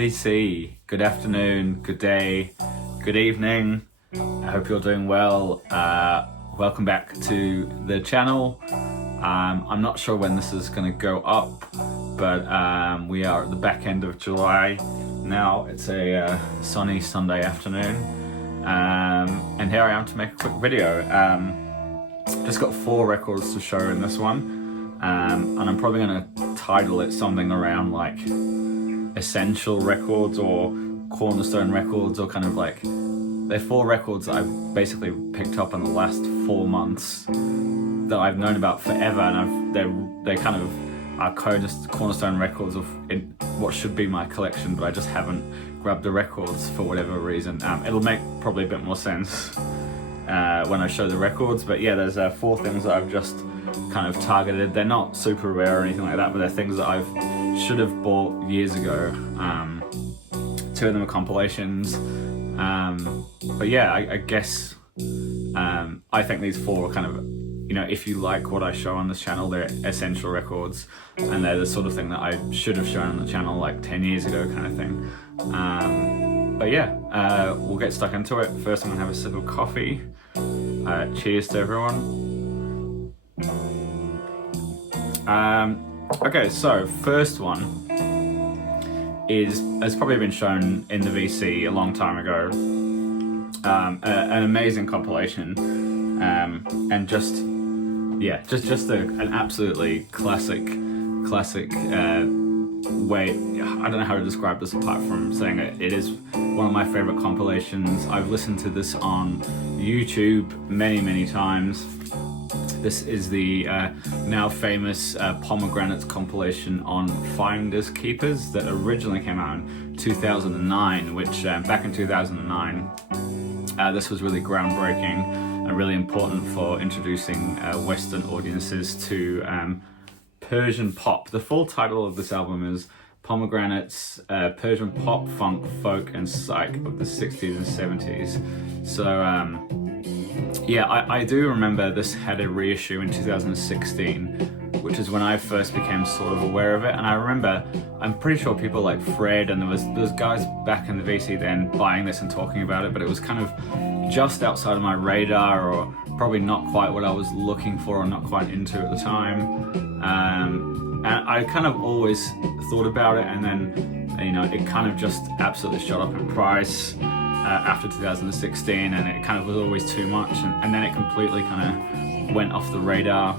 VC, good afternoon, good day, good evening. I hope you're doing well. Welcome back to the channel. I'm not sure when this is going to go up, but we are at the back end of July now. It's a sunny Sunday afternoon, and here I am to make a quick video. Just got 4 records to show in this one, and I'm probably going to title it something around like Essential Records or Cornerstone Records, or kind of like, they're 4 records that I've basically picked up in the last 4 months that I've known about forever, and they kind of are cornerstone records of what should be my collection, but I just haven't grabbed the records for whatever reason. It'll make probably a bit more sense when I show the records, but yeah, there's 4 things that I've just kind of targeted. They're not super rare or anything like that, but they're things that I should have bought years ago. 2 of them are compilations, but yeah, I guess I think these 4 are kind of, you know, if you like what I show on this channel, they're essential records, and they're the sort of thing that I should have shown on the channel like 10 years ago kind of thing. But yeah, we'll get stuck into it. First I'm gonna have a sip of coffee. Cheers to everyone. Okay, so first one has probably been shown in the VC a long time ago. An amazing compilation, and just an absolutely classic way. I don't know how to describe this apart from saying it is one of my favorite compilations. I've listened to this on YouTube many times. This is the now famous Pomegranates compilation on Finders Keepers that originally came out in 2009, which back in 2009, this was really groundbreaking and really important for introducing Western audiences to Persian pop. The full title of this album is Pomegranates, Persian pop, funk, folk and psych of the 60s and 70s. So yeah, I do remember this had a reissue in 2016, which is when I first became sort of aware of it. And I remember, I'm pretty sure people like Fred and there was guys back in the VC then buying this and talking about it, but it was kind of just outside of my radar, or probably not quite what I was looking for or not quite into at the time. And I kind of always thought about it, and then, you know, it kind of just absolutely shot up in price after 2016, and it kind of was always too much, and then it completely kind of went off the radar.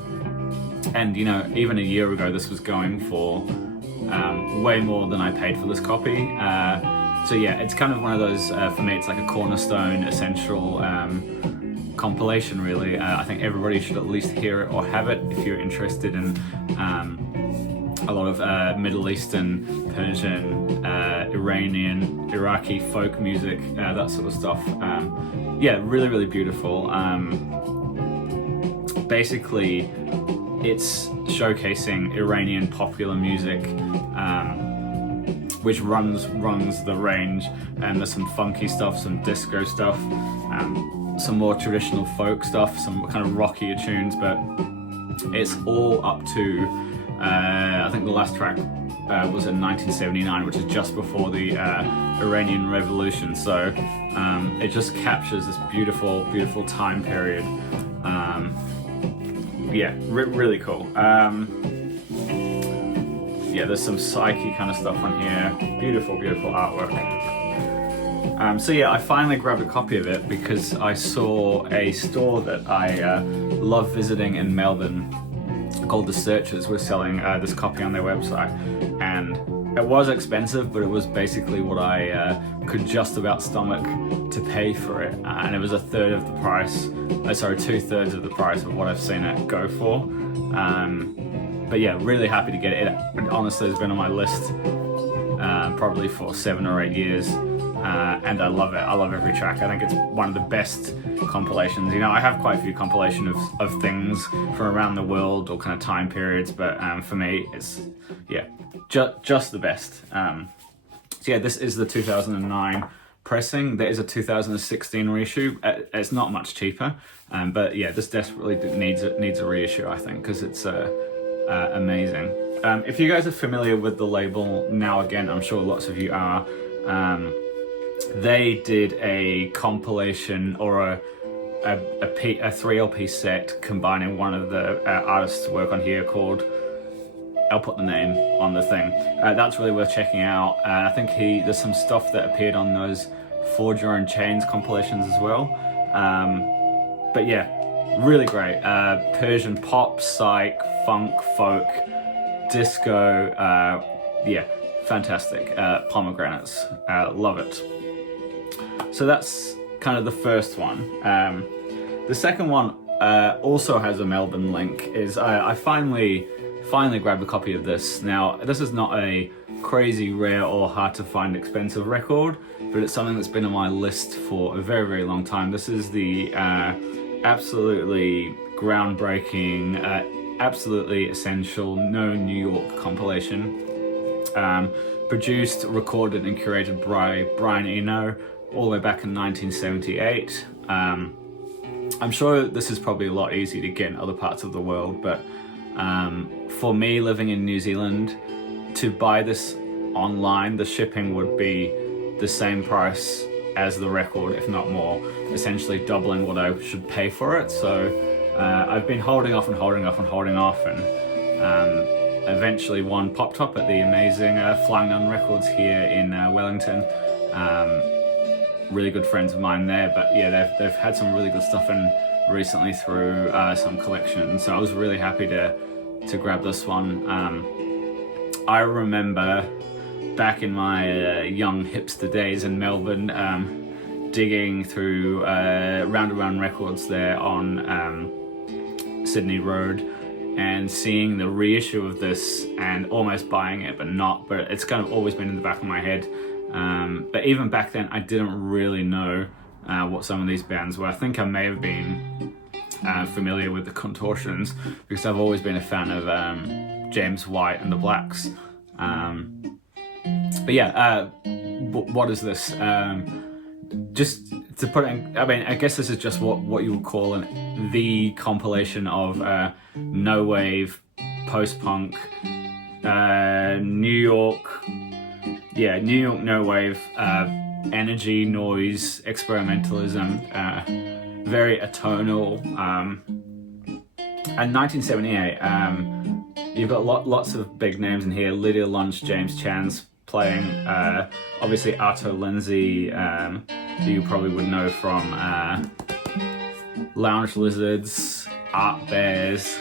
And you know, even a year ago this was going for way more than I paid for this copy. So yeah, it's kind of one of those, for me it's like a cornerstone essential compilation really. I think everybody should at least hear it or have it if you're interested in a lot of Middle Eastern, Persian, Iranian, Iraqi folk music, that sort of stuff. Yeah, really beautiful. Basically, it's showcasing Iranian popular music, which runs the range, and there's some funky stuff, some disco stuff, some more traditional folk stuff, some kind of rockier tunes, but it's all up to I think the last track was in 1979, which is just before the Iranian Revolution. So it just captures this beautiful time period. Yeah, really cool. Yeah, there's some Psyche kind of stuff on here. Beautiful artwork. So yeah, I finally grabbed a copy of it because I saw a store that I love visiting in Melbourne called The Searchers was selling this copy on their website, and it was expensive, but it was basically what I could just about stomach to pay for it, and it was 1/3 of the price, sorry, 2/3 of the price of what I've seen it go for. But yeah, really happy to get it. It honestly has been on my list probably for 7 or 8 years, and I love it. I love every track. I think it's one of the best compilations. You know, I have quite a few compilations of things from around the world or kind of time periods, but for me, it's, yeah, just the best. So yeah, this is the 2009 pressing. There is a 2016 reissue. It's not much cheaper, but yeah, this desperately needs a reissue, I think, because it's amazing. If you guys are familiar with the label, now again, I'm sure lots of you are, they did a compilation or a 3 LP set combining one of the artists' work on here called, I'll put the name on the thing. That's really worth checking out. I think there's some stuff that appeared on those Forge Your Own Chains compilations as well. But yeah, really great. Persian pop, psych, funk, folk, disco, yeah, fantastic. Pomegranates, love it. So that's kind of the first one. The second one also has a Melbourne link. I finally grabbed a copy of this. Now, this is not a crazy rare or hard to find expensive record, but it's something that's been on my list for a very, very long time. This is the absolutely groundbreaking, absolutely essential No New York compilation. Produced, recorded and curated by Brian Eno all the way back in 1978. I'm sure this is probably a lot easier to get in other parts of the world, but for me, living in New Zealand, to buy this online, the shipping would be the same price as the record, if not more, essentially doubling what I should pay for it. So I've been holding off, and eventually one popped up at the amazing Flying Nun Records here in Wellington. Really good friends of mine there, but yeah, they've had some really good stuff in recently through some collections, so I was really happy to grab this one. I remember back in my young hipster days in Melbourne, digging through Round and Round Records there on Sydney Road and seeing the reissue of this and almost buying it, but it's kind of always been in the back of my head. But even back then, I didn't really know what some of these bands were. I think I may have been familiar with the Contortions because I've always been a fan of James White and the Blacks. But yeah, what is this? Just to put it in, I mean, I guess this is just what you would call the compilation of no wave, post-punk, New York no wave, energy, noise, experimentalism, very atonal. And 1978, you've got lots of big names in here. Lydia Lunch, James Chan's playing, obviously Arto Lindsay, who you probably would know from Lounge Lizards, Art Bears.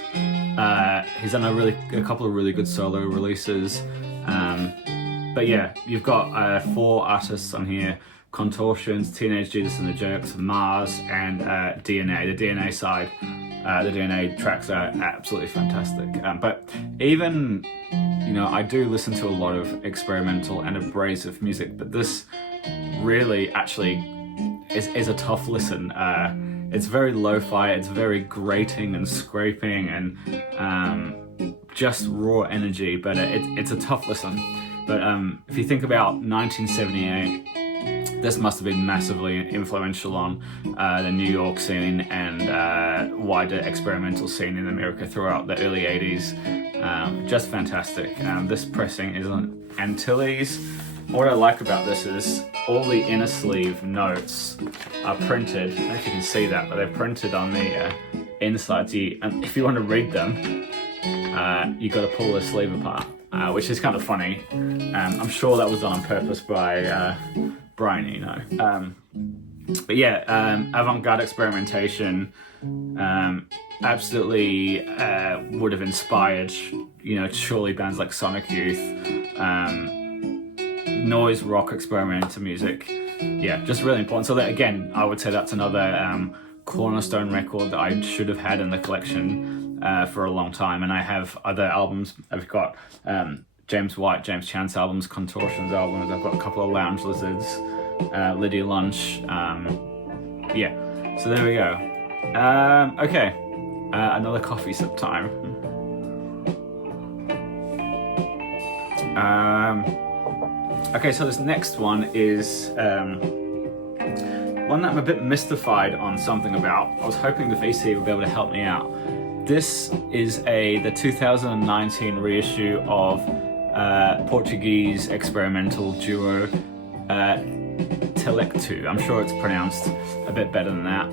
He's done a couple of really good solo releases. But yeah, you've got 4 artists on here: Contortions, Teenage Judas and the Jerks, Mars, and DNA. The DNA side, the DNA tracks are absolutely fantastic. But even, I do listen to a lot of experimental and abrasive music, but this really actually is a tough listen. It's very lo-fi, it's very grating and scraping and just raw energy, but it's a tough listen. But if you think about 1978, this must have been massively influential on the New York scene and wider experimental scene in America throughout the early 80s. Just fantastic. This pressing is on Antilles. What I like about this is all the inner sleeve notes are printed. I don't know if you can see that, but they're printed on the inside. And if you want to read them, you got to pull the sleeve apart. Which is kind of funny. I'm sure that was done on purpose by Brian Eno. But yeah, avant-garde experimentation absolutely would have inspired, surely bands like Sonic Youth, noise rock experimental music. Yeah, just really important. So that, again, I would say that's another Cornerstone record that I should have had in the collection for a long time, and I have other albums. I've got James White, James Chan's albums, Contortions albums. I've got a couple of Lounge Lizards, Lydia Lunch. Yeah, so there we go. Okay, another coffee sip time. Okay, so this next one is one that I'm a bit mystified on something about. I was hoping the VC would be able to help me out. This is the 2019 reissue of Portuguese experimental duo Telectu. I'm sure it's pronounced a bit better than that.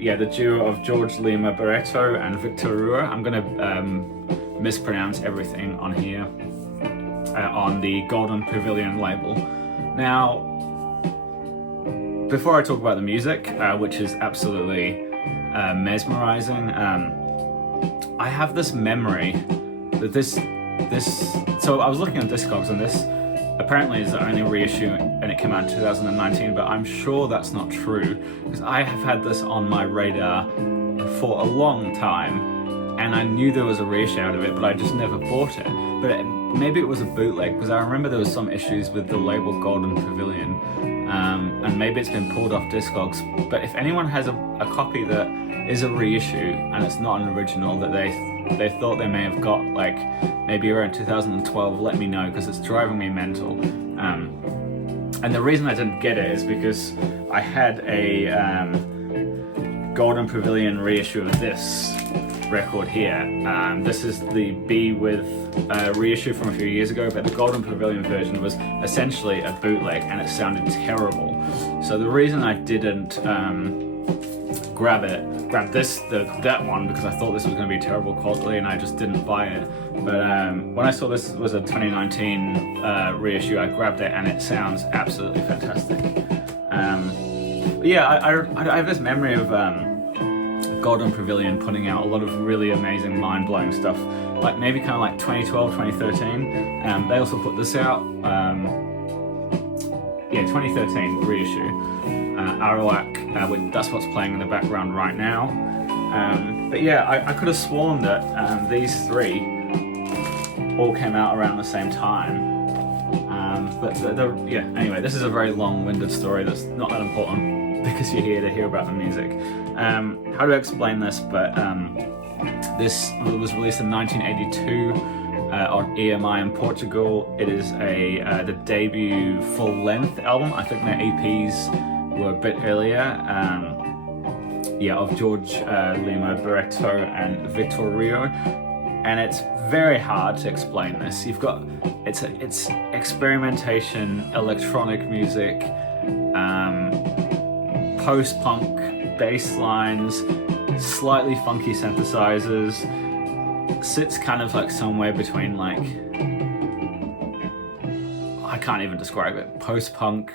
Yeah, the duo of Jorge Lima Barreto and Victor Rua. I'm gonna mispronounce everything on here, on the Golden Pavilion label. Now, before I talk about the music, which is absolutely mesmerizing, I have this memory that this. So I was looking at discogs, and this apparently is the only reissue, and it came out in 2019. But I'm sure that's not true, because I have had this on my radar for a long time, and I knew there was a reissue out of it, but I just never bought it. But maybe it was a bootleg, because I remember there was some issues with the label Golden Pavilion, and maybe it's been pulled off discogs. But if anyone has a copy that is a reissue and it's not an original that they thought they may have got, like maybe around 2012, let me know, because it's driving me mental. And the reason I didn't get it is because I had a Golden Pavilion reissue of this record here. This is the Be With reissue from a few years ago, but the Golden Pavilion version was essentially a bootleg, and it sounded terrible. So the reason I didn't grab that one, because I thought this was going to be terrible quality, and I just didn't buy it. But when I saw this was a 2019 reissue, I grabbed it, and it sounds absolutely fantastic. Yeah, I have this memory of Golden Pavilion putting out a lot of really amazing, mind-blowing stuff, like maybe kind of like 2012, 2013. They also put this out, 2013 reissue, Arawak, that's what's playing in the background right now. But yeah, I could have sworn that these three all came out around the same time. Anyway, this is a very long-winded story that's not that important, because you're here to hear about the music. How do I explain this? But this was released in 1982 on EMI in Portugal. It is the debut full-length album. I think their EPs were a bit earlier. Of Jorge Lima Barreto and Victor Rio, and it's very hard to explain this. It's experimentation, electronic music, post-punk bass lines, slightly funky synthesizers. Sits kind of like somewhere between, like, I can't even describe it. Post-punk,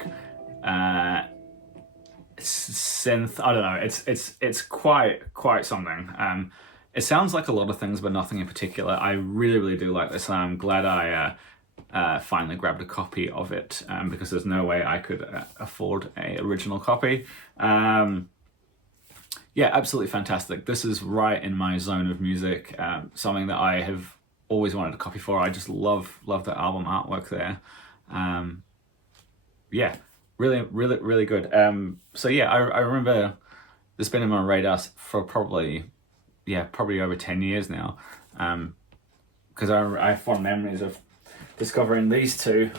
synth. I don't know. It's quite something. It sounds like a lot of things, but nothing in particular. I really do like this, and I'm glad I finally grabbed a copy of it, because there's no way I could afford a original copy. Yeah, absolutely fantastic. This is right in my zone of music, something that I have always wanted a copy for. I just love the album artwork there. Yeah, really good. So yeah, I remember this been in my radar for probably over 10 years now, because I have fond memories of discovering these two,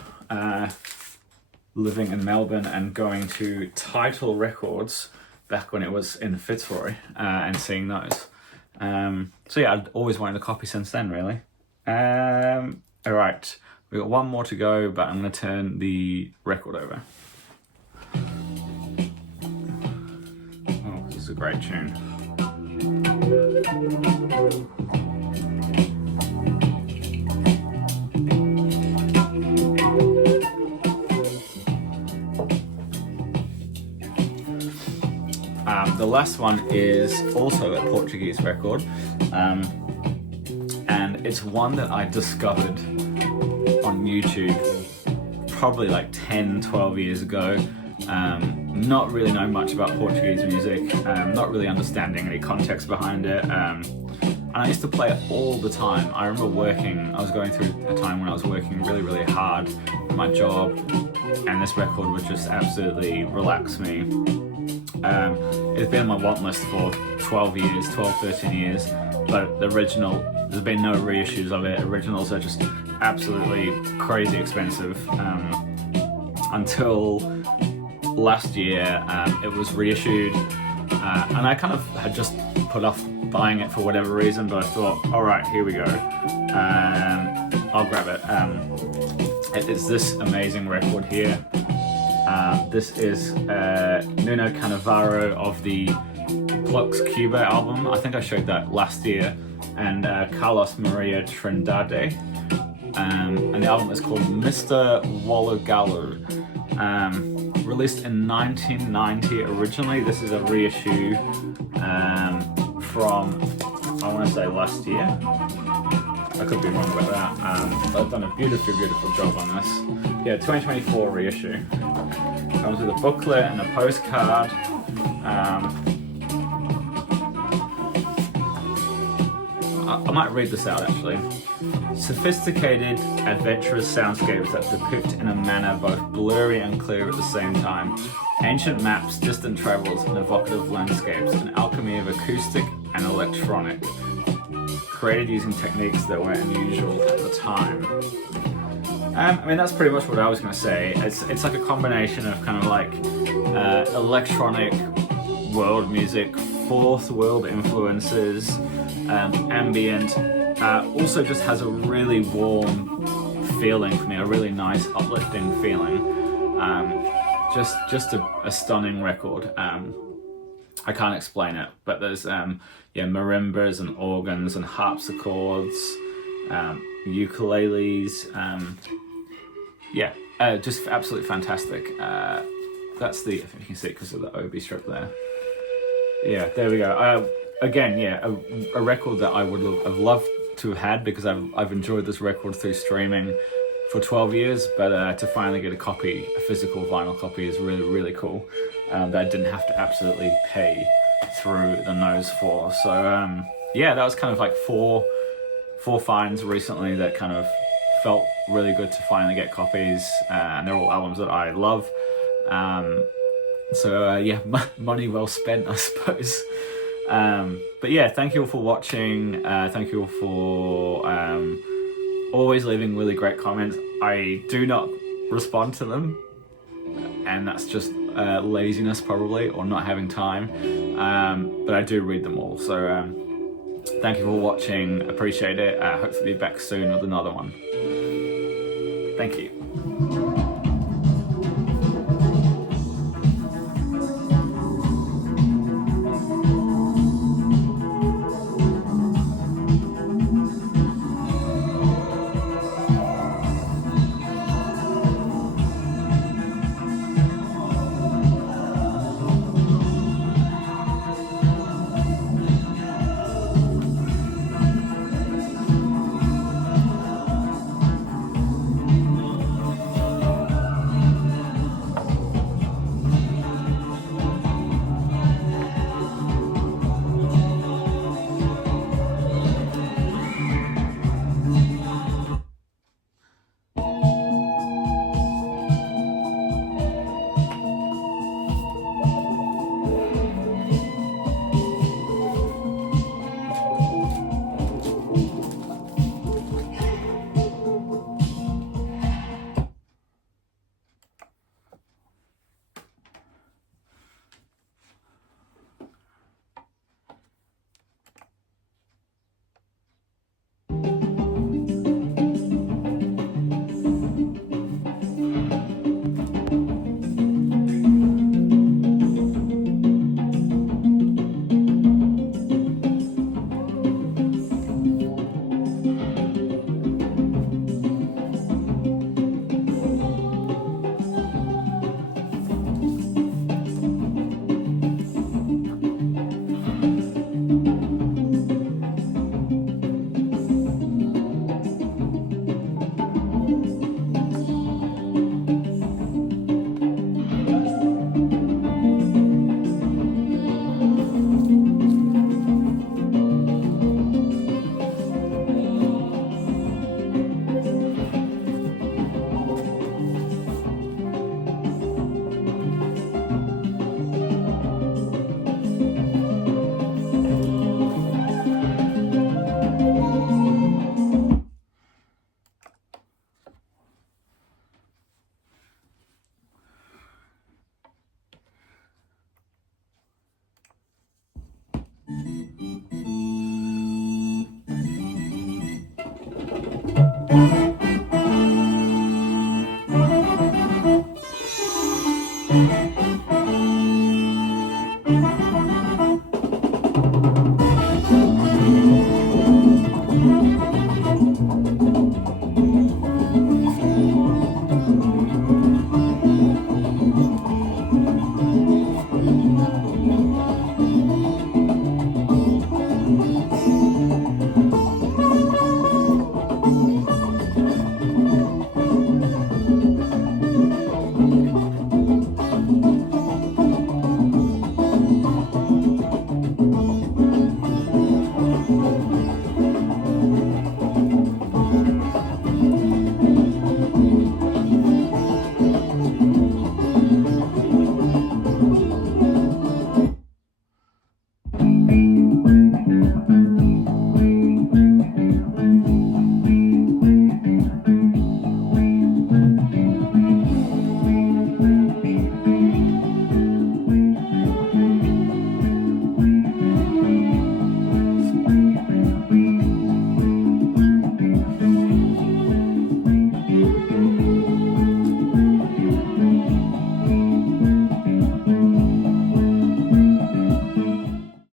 living in Melbourne and going to Title Records back when it was in Fitzroy, and seeing those. So yeah, I'd always wanted a copy since then, really. All right, we've got one more to go, but I'm going to turn the record over. Oh, this is a great tune. The last one is also a Portuguese record, and it's one that I discovered on YouTube probably like 10-12 years ago. Not really knowing much about Portuguese music, not really understanding any context behind it, and I used to play it all the time. I remember I was going through a time when I was working really hard at my job, and this record would just absolutely relax me. It's been on my want list for 13 years, but the original, there's been no reissues of it. Originals are just absolutely crazy expensive. Until last year, it was reissued and I kind of had just put off buying it for whatever reason, but I thought, all right, here we go. I'll grab it. It is this amazing record here. This is Nuno Canavarro of the Flux Cuba album. I think I showed that last year. And Carlos Maria Trindade. And the album is called Mr. Wollogallu. Released in 1990 originally. This is a reissue from, I want to say, last year. I could be wrong about that. But I've done a beautiful job on this. Yeah, 2024 reissue. Comes with a booklet and a postcard. I might read this out actually. Sophisticated, adventurous soundscapes that depict in a manner both blurry and clear at the same time. Ancient maps, distant travels, and evocative landscapes. An alchemy of acoustic and electronic. Created using techniques that were unusual at the time. I mean, that's pretty much what I was going to say. It's like a combination of kind of like electronic world music, fourth world influences, ambient, also just has a really warm feeling for me, a really nice uplifting feeling. Just a stunning record. I can't explain it, but there's marimbas and organs and harpsichords, ukuleles, just absolutely fantastic. That's the, if you can see it because of the OB strip there. Yeah, there we go. Again, a record that I would have loved to have had, because I've enjoyed this record through streaming for 12 years, but to finally get a physical vinyl copy is really, really cool. That I didn't have to absolutely pay through the nose for. So that was kind of like four finds recently that kind of felt really good to finally get copies, and they're all albums that I love. Money well spent, I suppose. But yeah, thank you all for watching. Thank you all for always leaving really great comments. I do not respond to them, and that's just laziness probably, or not having time. But I do read them all. So thank you for watching. Appreciate it. Hopefully be back soon with another one. Thank you.